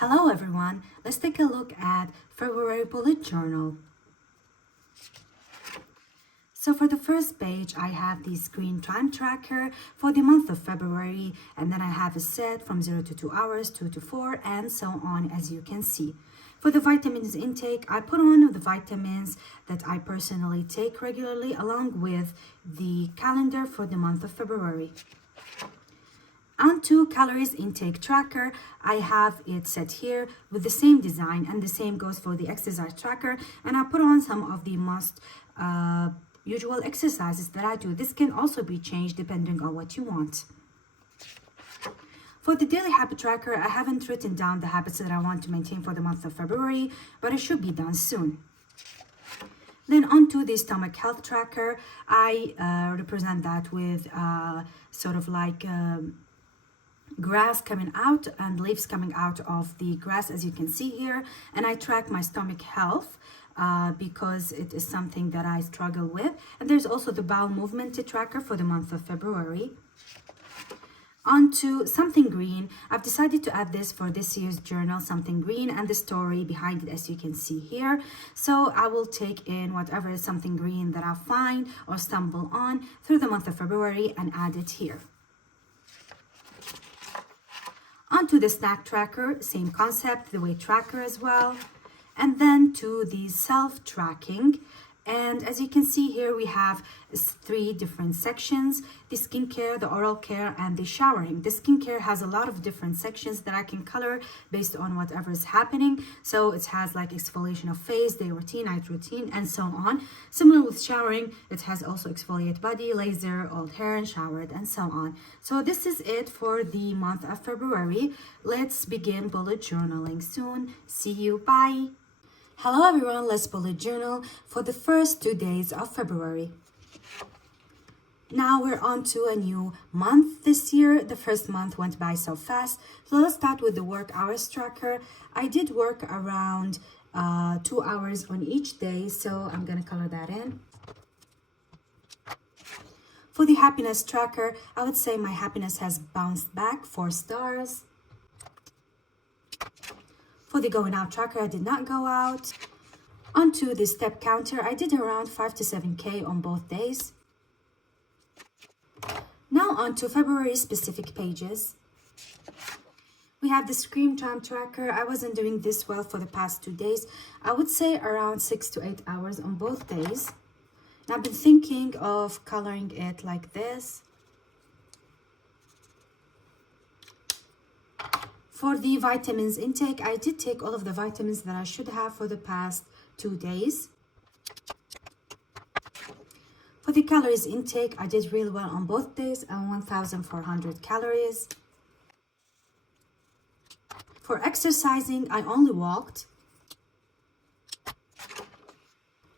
Hello everyone, let's take a look at February bullet journal. So for the first page, I have the screen time tracker for the month of February, and then I have a set from 0 to 2 hours, 2 to 4, and so on, as you can see. For the vitamins intake, I put on the vitamins that I personally take regularly along with the calendar for the month of February. Onto calories intake tracker, I have it set here with the same design, and the same goes for the exercise tracker, and I put on some of the most usual exercises that I do. This can also be changed depending on what you want. For the daily habit tracker, I haven't written down the habits that I want to maintain for the month of February, but it should be done soon. Then onto the stomach health tracker, I represent that with sort of like grass coming out and leaves coming out of the grass, as you can see here, and I track my stomach health because it is something that I struggle with. And there's also the bowel movement tracker for the month of February. Onto something green, I've decided to add this for this year's journal, something green, and the story behind it, as you can see here. So I will take in whatever is something green that I find or stumble on through the month of February and add it here. Onto the snack tracker, same concept, the weight tracker as well. And then to the self-tracking. And as you can see here, we have 3 different sections: the skincare, the oral care, and the showering. The skincare has a lot of different sections that I can color based on whatever is happening. So it has like exfoliation of face, day routine, night routine, and so on. Similar with showering, it has also exfoliate body, laser, oiled hair, and showered, and so on. So this is it for the month of February. Let's begin bullet journaling soon. See you. Bye. Hello everyone, let's bullet journal for the first 2 days of February. Now we're on to a new month this year. The first month went by so fast. So let's start with the work hours tracker. I did work around 2 hours on each day, so I'm gonna color that in. For the happiness tracker, I would say my happiness has bounced back 4 stars. For the going out tracker, I did not go out. Onto the step counter, I did around 5 to 7K on both days. Now on to February specific pages. We have the screen time tracker. I wasn't doing this well for the past 2 days. I would say around 6 to 8 hours on both days. And I've been thinking of coloring it like this. For the vitamins intake, I did take all of the vitamins that I should have for the past 2 days. For the calories intake, I did really well on both days at 1,400 calories. For exercising, I only walked.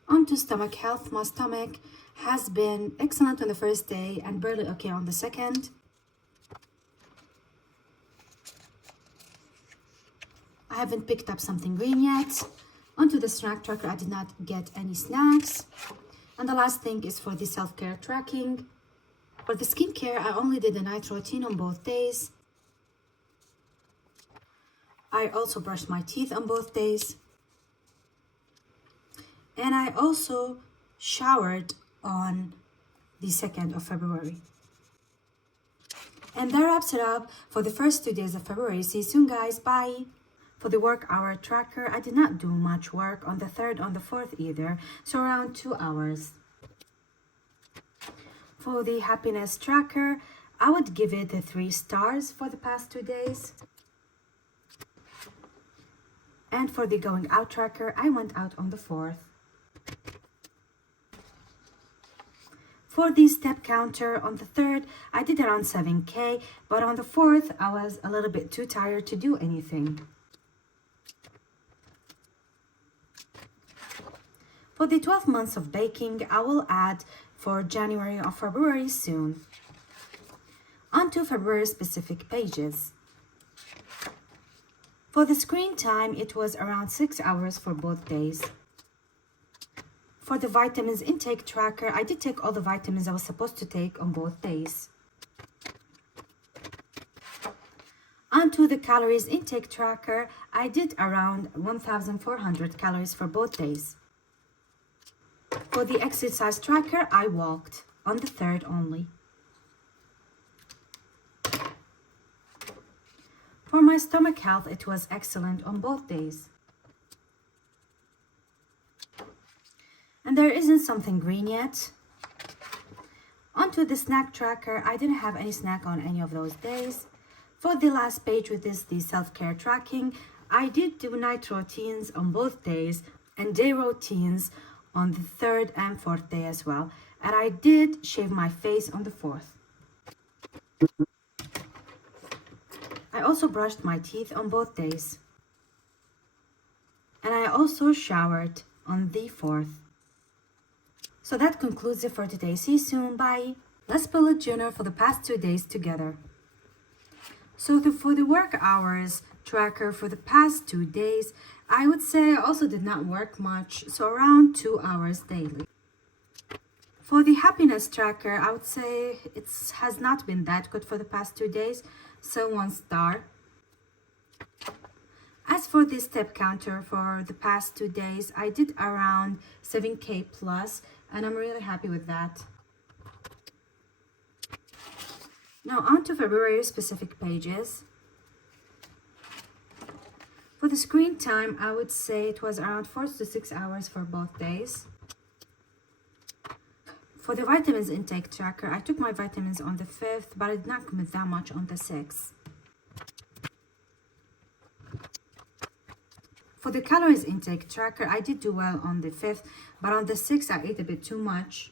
On to stomach health, my stomach has been excellent on the first day and barely okay on the second. I haven't picked up something green yet. Onto the snack tracker, I did not get any snacks. And the last thing is for the self-care tracking. For the skincare, I only did a night routine on both days. I also brushed my teeth on both days. And I also showered on the 2nd of February. And that wraps it up for the first 2 days of February. See you soon, guys. Bye. For the work hour tracker, I did not do much work on the 3rd, on the 4th either, so around 2 hours. For the happiness tracker, I would give it 3 stars for the past 2 days. And for the going out tracker, I went out on the 4th. For the step counter on the 3rd, I did around 7K, but on the 4th, I was a little bit too tired to do anything. For the 12 months of baking, I will add for January or February soon. Onto February specific pages. For the screen time, it was around 6 hours for both days. For the vitamins intake tracker, I did take all the vitamins I was supposed to take on both days. Onto the calories intake tracker, I did around 1,400 calories for both days. For the exercise tracker, I walked on the 3rd only. For my stomach health, it was excellent on both days. And there isn't something green yet. Onto the snack tracker, I didn't have any snack on any of those days. For the last page, which is the self-care tracking, I did do night routines on both days and day routines on the 3rd and 4th day as well. And I did shave my face on the 4th. I also brushed my teeth on both days. And I also showered on the 4th. So that concludes it for today. See you soon. Bye. Let's bullet journal for the past 2 days together. So for the work hours tracker for the past 2 days, I would say I also did not work much, so around 2 hours daily. For the happiness tracker, I would say it has not been that good for the past 2 days, so 1 star. As for the step counter for the past 2 days, I did around 7K plus, and I'm really happy with that. Now on to February specific pages. For the screen time, I would say it was around 4 to 6 hours for both days. For the vitamins intake tracker, I took my vitamins on the 5th, but I did not commit that much on the 6th. For the calories intake tracker, I did do well on the 5th, but on the 6th, I ate a bit too much.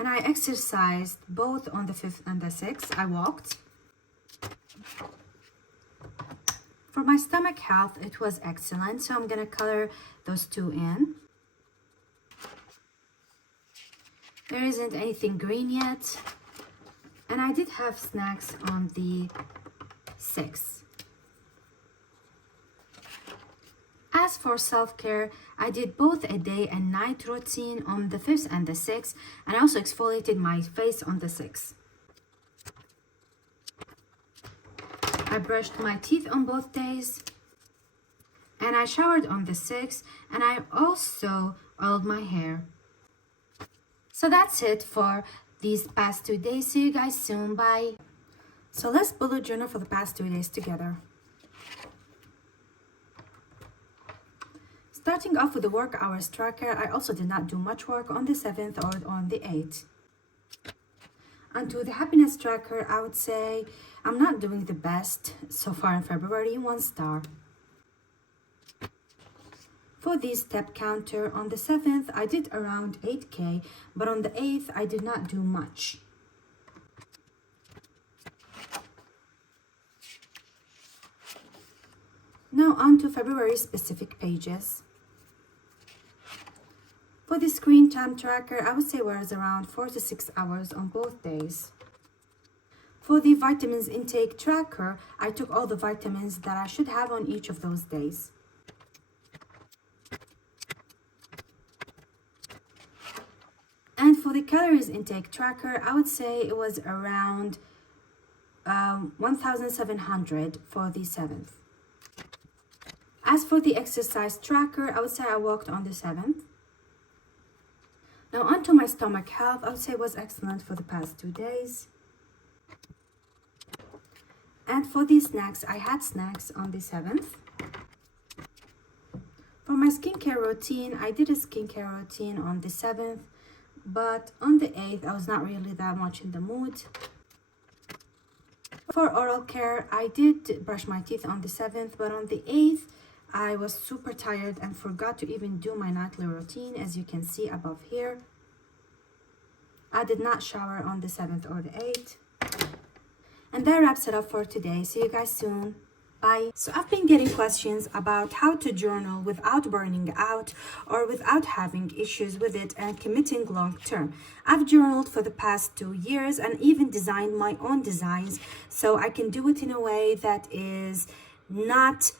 And I exercised both on the 5th and the 6th. I walked. For my stomach health, it was excellent, so I'm going to color those 2 in. There isn't anything green yet. And I did have snacks on the 6th. As for self-care, I did both a day and night routine on the 5th and the 6th, and I also exfoliated my face on the 6th. I brushed my teeth on both days, and I showered on the 6th, and I also oiled my hair. So that's it for these past 2 days. See you guys soon. Bye. So let's bullet journal for the past 2 days together. Starting off with the work hours tracker, I also did not do much work on the 7th or on the 8th. And to the happiness tracker, I would say I'm not doing the best so far in February, 1 star. For the step counter, on the 7th, I did around 8K, but on the 8th, I did not do much. Now on to February specific pages. For the screen time tracker, I would say it was around 4 to 6 hours on both days. For the vitamins intake tracker, I took all the vitamins that I should have on each of those days. And for the calories intake tracker, I would say it was around 1,700 for the 7th. As for the exercise tracker, I would say I walked on the 7th. Now onto my stomach health, I would say it was excellent for the past 2 days. And for these snacks, I had snacks on the 7th. For my skincare routine, I did a skincare routine on the 7th, but on the 8th, I was not really that much in the mood. For oral care, I did brush my teeth on the 7th, but on the 8th, I was super tired and forgot to even do my nightly routine, as you can see above here. I did not shower on the 7th or the 8th. And that wraps it up for today. See you guys soon. Bye. So I've been getting questions about how to journal without burning out or without having issues with it and committing long term. I've journaled for the past 2 years and even designed my own designs so I can do it in a way that is not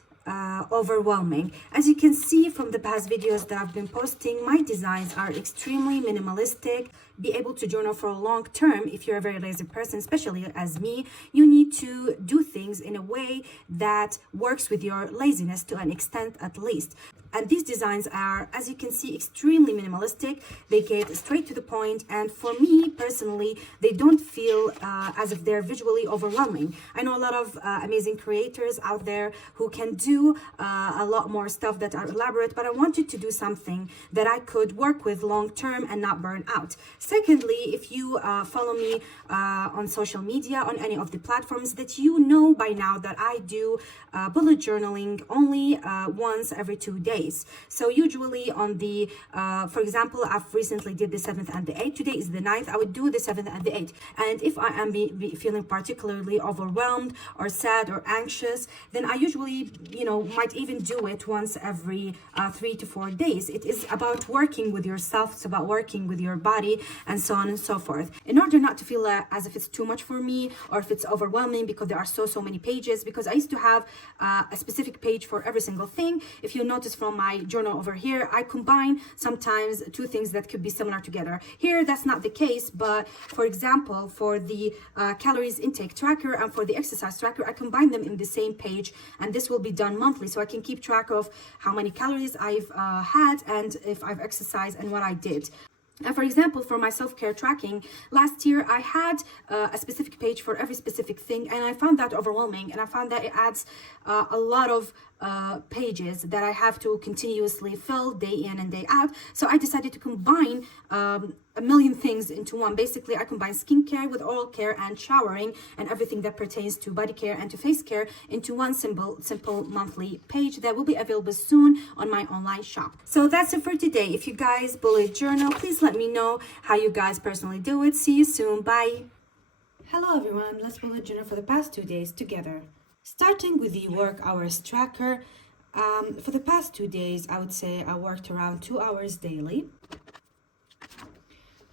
overwhelming. As you can see from the past videos that I've been posting, my designs are extremely minimalistic. Be able to journal for a long term. If you're a very lazy person, especially as me, you need to do things in a way that works with your laziness to an extent at least. And these designs are, as you can see, extremely minimalistic. They get straight to the point, and for me personally, they don't feel as if they're visually overwhelming. I know a lot of amazing creators out there who can do a lot more stuff that are elaborate, but I wanted to do something that I could work with long term and not burn out. Secondly, if you follow me on social media, on any of the platforms, that you know by now that I do bullet journaling only once every 2 days. So usually on the, for example, I've recently did the 7th and the 8th. Today is the 9th. I would do the 7th and the 8th. And if I am feeling particularly overwhelmed or sad or anxious, then I usually, might even do it once every 3 to 4 days. It is about working with yourself. It's about working with your body and so on and so forth. In order not to feel as if it's too much for me or if it's overwhelming because there are so many pages, because I used to have a specific page for every single thing. If you notice from my journal over here, I combine sometimes two things that could be similar together. Here, that's not the case, but for example, for the calories intake tracker and for the exercise tracker, I combine them in the same page, and this will be done monthly, so I can keep track of how many calories I've had and if I've exercised and what I did. And for example, for my self-care tracking, last year I had a specific page for every specific thing, and I found that overwhelming, and I found that it adds a lot of pages that I have to continuously fill day in and day out. So I decided to combine a million things into one. Basically, I combine skincare with oral care and showering and everything that pertains to body care and to face care into one simple monthly page that will be available soon on my online shop. So that's it for today. If you guys bullet journal, please let me know how you guys personally do it. See you soon. Bye. Hello everyone. Let's bullet journal for the past 2 days together. Starting with the work hours tracker, for the past 2 days, I would say I worked around 2 hours daily.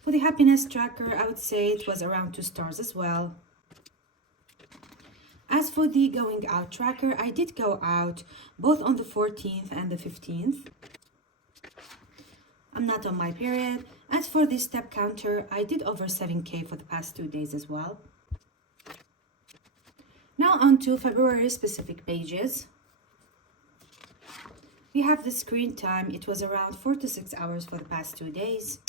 For the happiness tracker, I would say it was around 2 stars as well. As for the going out tracker, I did go out both on the 14th and the 15th. I'm not on my period. As for the step counter, I did over 7K for the past 2 days as well. Now on to February specific pages. We have the screen time. It was around 4 to 6 hours for the past 2 days.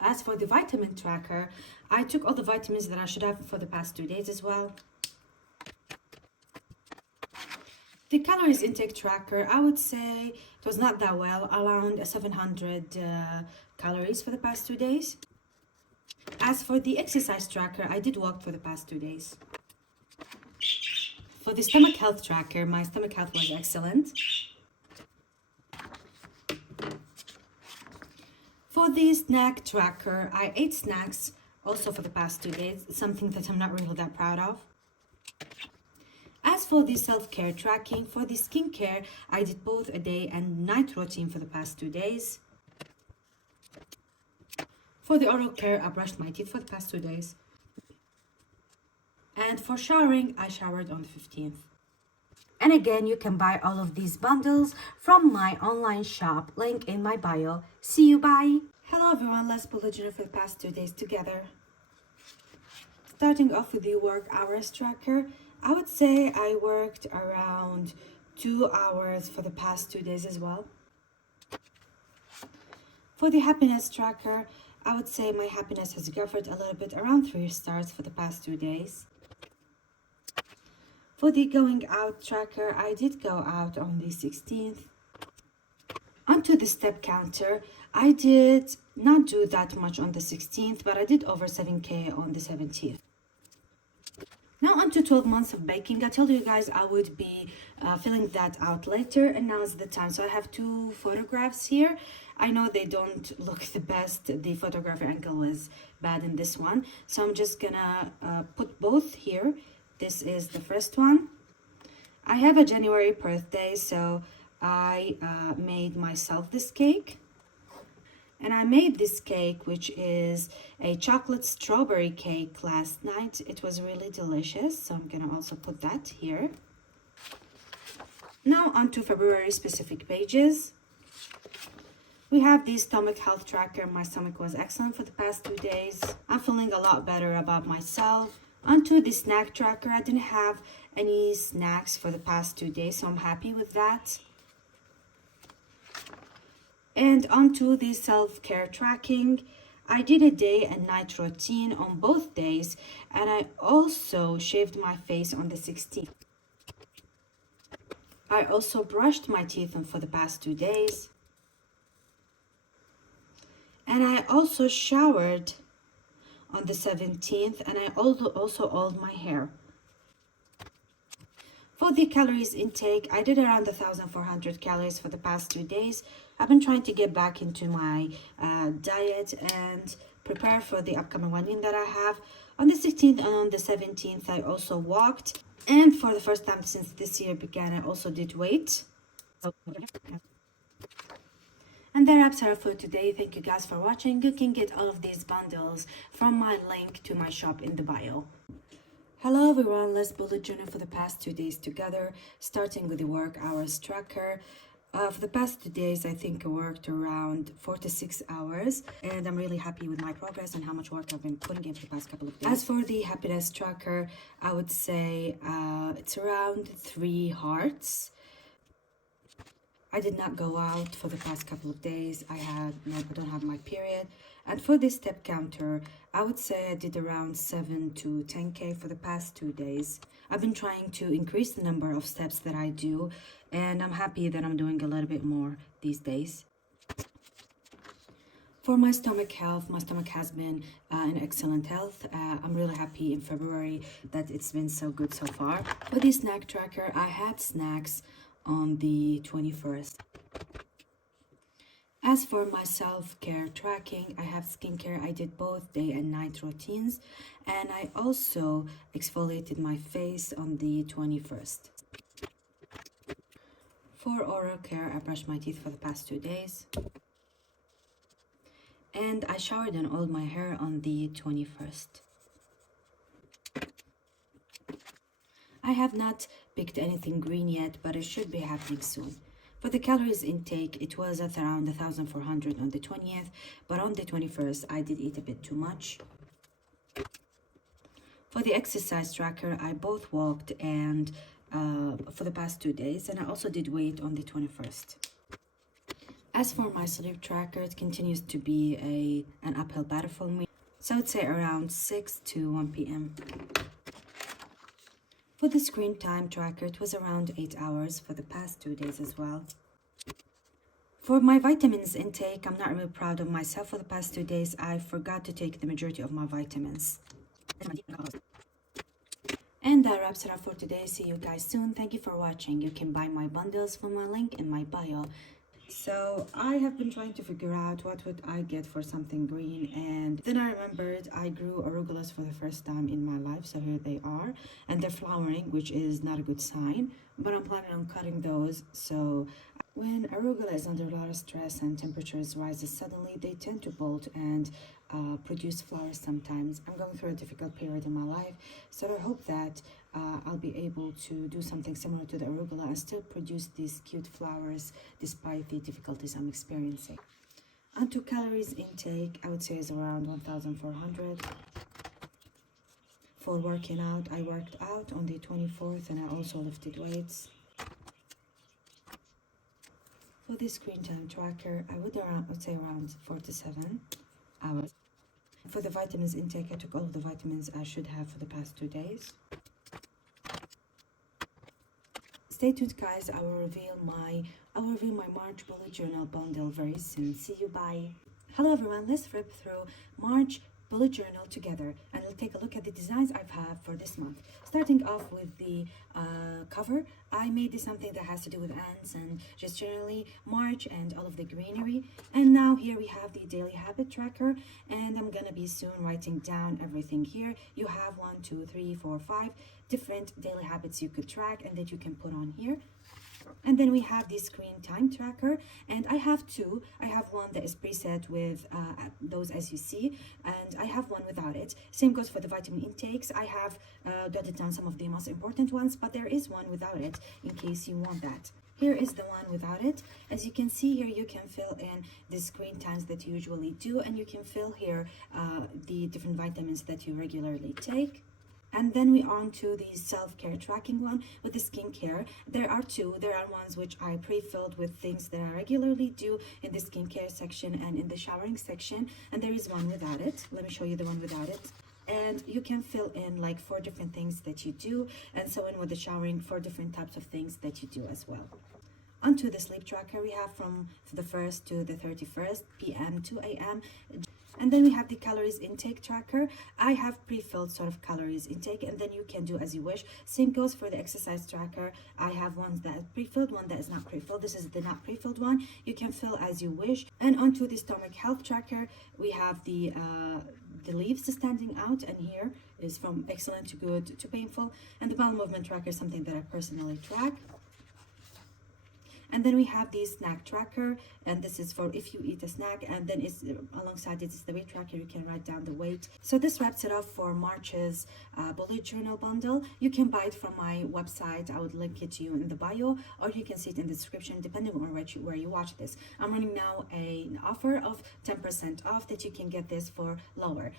As for the vitamin tracker, I took all the vitamins that I should have for the past 2 days as well. The calories intake tracker, I would say it was not that well, around 700 calories for the past 2 days. As for the exercise tracker, I did walk for the past 2 days. For the stomach health tracker, my stomach health was excellent. For the snack tracker, I ate snacks also for the past 2 days, something that I'm not really that proud of. As for the self-care tracking, for the skincare, I did both a day and night routine for the past 2 days. For the oral care, I brushed my teeth for the past 2 days. And for showering, I showered on the 15th. And again, you can buy all of these bundles from my online shop, link in my bio. See you, bye! Hello everyone, let's bullet journal for the past 2 days together. Starting off with the work hours tracker, I would say I worked around 2 hours for the past 2 days as well. For the happiness tracker, I would say my happiness has recovered a little bit, around 3 stars for the past 2 days. For the going out tracker, I did go out on the 16th. Onto the step counter, I did not do that much on the 16th, but I did over 7K on the 17th. Now onto 12 months of baking. I told you guys I would be filling that out later, and now is the time. So I have 2 photographs here. I know they don't look the best. The photography angle is bad in this one. So I'm just gonna put both here. This is the first one. I have a January birthday, so I made myself this cake. And I made this cake, which is a chocolate strawberry cake, last night. It was really delicious, so I'm gonna also put that here. Now on to February specific pages. We have the stomach health tracker. My stomach was excellent for the past 2 days. I'm feeling a lot better about myself. Onto the snack tracker. I didn't have any snacks for the past 2 days, so I'm happy with that. And onto the self-care tracking. I did a day and night routine on both days, and I also shaved my face on the 16th. I also brushed my teeth for the past 2 days. And I also showered on the 17th, and I also oiled my hair. For the calories intake, I did around 1,400 calories for the past 2 days. I've been trying to get back into my diet and prepare for the upcoming one that I have. On the 16th and on the 17th, I also walked. And for the first time since this year began, I also did weight. And that wraps it up for today. Thank you guys for watching. You can get all of these bundles from my link to my shop in the bio. Hello everyone, let's bullet journal for the past 2 days together, starting with the work hours tracker. For the past 2 days, I think I worked around 4 to 6 hours, and I'm really happy with my progress and how much work I've been putting in for the past couple of days. As for the happiness tracker, I would say it's around 3 hearts. I did not go out for the past couple of days. I don't have my period. And for this step counter, I would say I did around 7 to 10K for the past 2 days. I've been trying to increase the number of steps that I do, and I'm happy that I'm doing a little bit more these days. For my stomach health, my stomach has been in excellent health. I'm really happy in February that it's been so good so far. For the snack tracker, I had snacks on the 21st. As for my self-care tracking, I have skincare. I did both day and night routines, and I also exfoliated my face on the 21st. For oral care, I brushed my teeth for the past 2 days, and I showered and oiled my hair on the 21st. I have not picked anything green yet, but it should be happening soon. For the calories intake, it was at around 1,400 on the 20th, but on the 21st, I did eat a bit too much. For the exercise tracker, I both walked and for the past 2 days, and I also did weight on the 21st. As for my sleep tracker, it continues to be an uphill battle for me, so I would say around 6 to 1 p.m. For the screen time tracker, it was around 8 hours for the past 2 days as well. For my vitamins intake, I'm not really proud of myself for the past 2 days. I forgot to take the majority of my vitamins. And that wraps it up for today. See you guys soon. Thank you for watching. You can buy my bundles from my link in my bio. So I have been trying to figure out what would I get for something green, and then I remembered I grew arugulas for the first time in my life, so here they are, and they're flowering, which is not a good sign, but I'm planning on cutting those. So when arugula is under a lot of stress and temperatures rises suddenly, they tend to bolt and produce flowers sometimes. I'm going through a difficult period in my life, so I hope that I'll be able to do something similar to the arugula and still produce these cute flowers despite the difficulties I'm experiencing. Onto calories intake, I would say is around 1,400. For working out, I worked out on the 24th and I also lifted weights. For the screen time tracker, I would say around 4 to 7 hours. For the vitamins intake, I took all of the vitamins I should have for the past 2 days. Stay tuned, guys. I will reveal my March bullet journal bundle very soon. See you. Bye. Hello everyone. Let's rip through March bullet journal together, and we'll take a look at the designs I've had for this month. Starting off with the cover, I made this something that has to do with ants and just generally March and all of the greenery. And now here we have the daily habit tracker, and I'm gonna be soon writing down everything here. You have 1, 2, 3, 4, 5 different daily habits you could track and that you can put on here. And then we have the screen time tracker, and I have two. I have one that is preset with those as you see, and I have one without it. Same goes for the vitamin intakes. I have jotted down some of the most important ones, but there is one without it in case you want that. Here is the one without it. As you can see here, you can fill in the screen times that you usually do, and you can fill here the different vitamins that you regularly take. And then we on to the self-care tracking one with the skincare. There are two. There are ones which I pre-filled with things that I regularly do in the skincare section and in the showering section. And there is one without it. Let me show you the one without it. And you can fill in like 4 different things that you do, and so in with the showering 4 different types of things that you do as well. Onto the sleep tracker, we have from the 1st to the 31st p.m. to a.m. And then we have the calories intake tracker. I have pre-filled sort of calories intake, and then you can do as you wish. Same goes for the exercise tracker. I have one that is pre-filled, one that is not pre-filled. This is the not pre-filled one. You can fill as you wish. And onto the stomach health tracker, we have the leaves standing out, and here is from excellent to good to painful. And the bowel movement tracker is something that I personally track. And then we have the snack tracker, and this is for if you eat a snack, and then it's alongside it is the weight tracker. You can write down the weight. So this wraps it up for March's bullet journal bundle. You can buy it from my website. I would link it to you in the bio, or you can see it in the description depending on where you watch this. I'm running now an offer of 10% off that you can get this for lower.